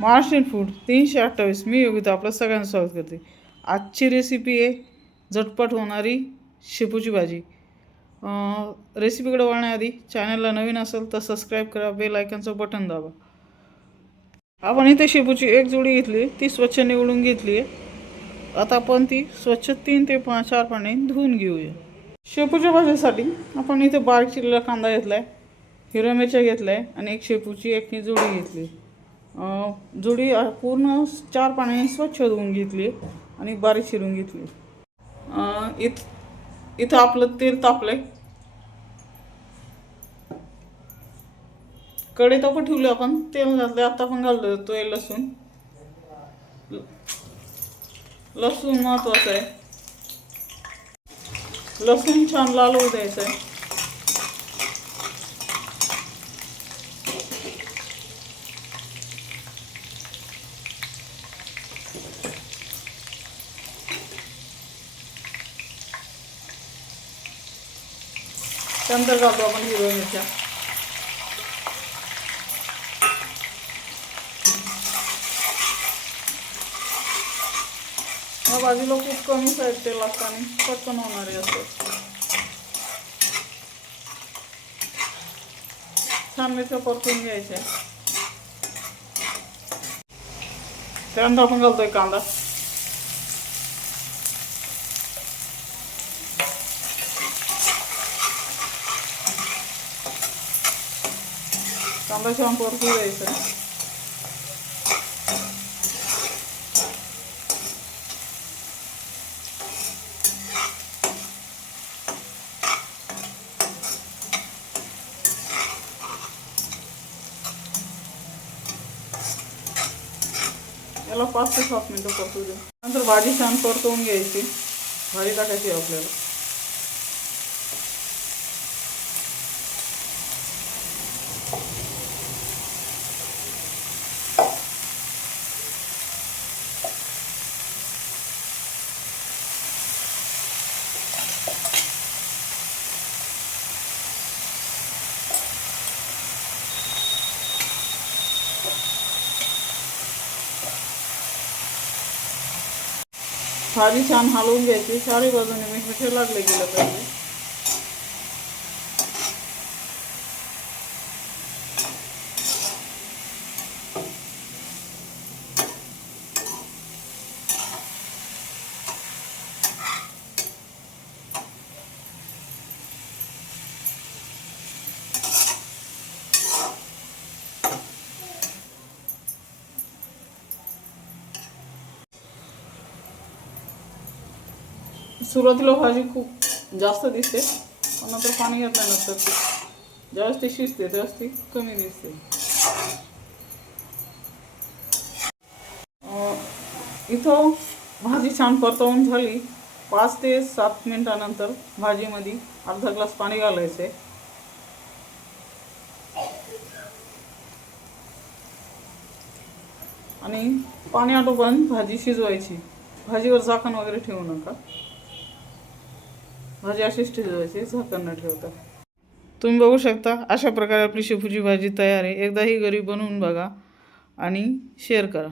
मhrashtiyn food 328 मी योगिता आपलं सगळ्यांचं स्वागत करते। आजची रेसिपी आहे झटपट होणारी शेपूची भाजी। रेसिपीकडे वळण्याआधी चॅनलला नवीन असेल तर सबस्क्राईब करा, बेल आयकॉनचं बटन दाबा। आपण इथे शेपूची एक जोडी घेतली, ती स्वच्छ निवडून घेतली आहे। आता आपण ती स्वच्छ 3 ते 4 पाण्याने धुवून घेऊया। शेपूच्या भाजीसाठी आपण इथे बारीक चिरलेला कांदा घेतलाय, हिरव्या मिरच्या घेतलाय आणि एक शेपूची एक जोडी घेतली। जोडी पूर्ण 4 पाण्याने स्वच्छ धुवून घेतली आणि बारीक चिरून घेतली। इथं आपलं तेल तापलंय, कढई तापत ठेवली, आपण तेल घातले। आता आपण घालतोय तो लसूण। लसूण महत्वाचं आहे, लसूण छान लाल होऊ द्यायचं आहे। त्यानंतर घालतो आपण हिरव्या मिरच्या। या भाजीला खूप कमी साहित्य लागतं आणि पटकन होणारे असतात। छान मिरच्या परतून घ्यायच्या। त्यानंतर आपण घालतोय कांदा। कांदा छान परतून द्यायचा। याला 5 ते 7 मिनिटं परतू दे। नंतर भाजी छान परतवून घ्यायची, भाजी टाकायची आपल्याला। भाजी छान हलवून घ्यायची, चारही बाजूने मीठ लागले गेलं पाहिजे। सुरुवातीला भाजी खूप जास्त दिसते, पण नंतर पाणी घातल्यानंतर ज्यावेळेस ती शिजते त्यावेळेस ती कमी दिसते। इथं भाजी छान परतवून झाली। 5 ते 7 मिनिटानंतर भाजीमध्ये अर्धा ग्लास पाणी घालायचे आणि पाणी आटोपर्यंत भाजी शिजवायची। भाजीवर झाकण वगैरे ठेवू नका, भाजी अशीच शिजवायची झाकण न ठेवता। तुम्ही बघू शकता अशा प्रकारे आपली शेपूची भाजी तयार आहे। एकदा ही घरी बनवून बघा आणि शेअर करा।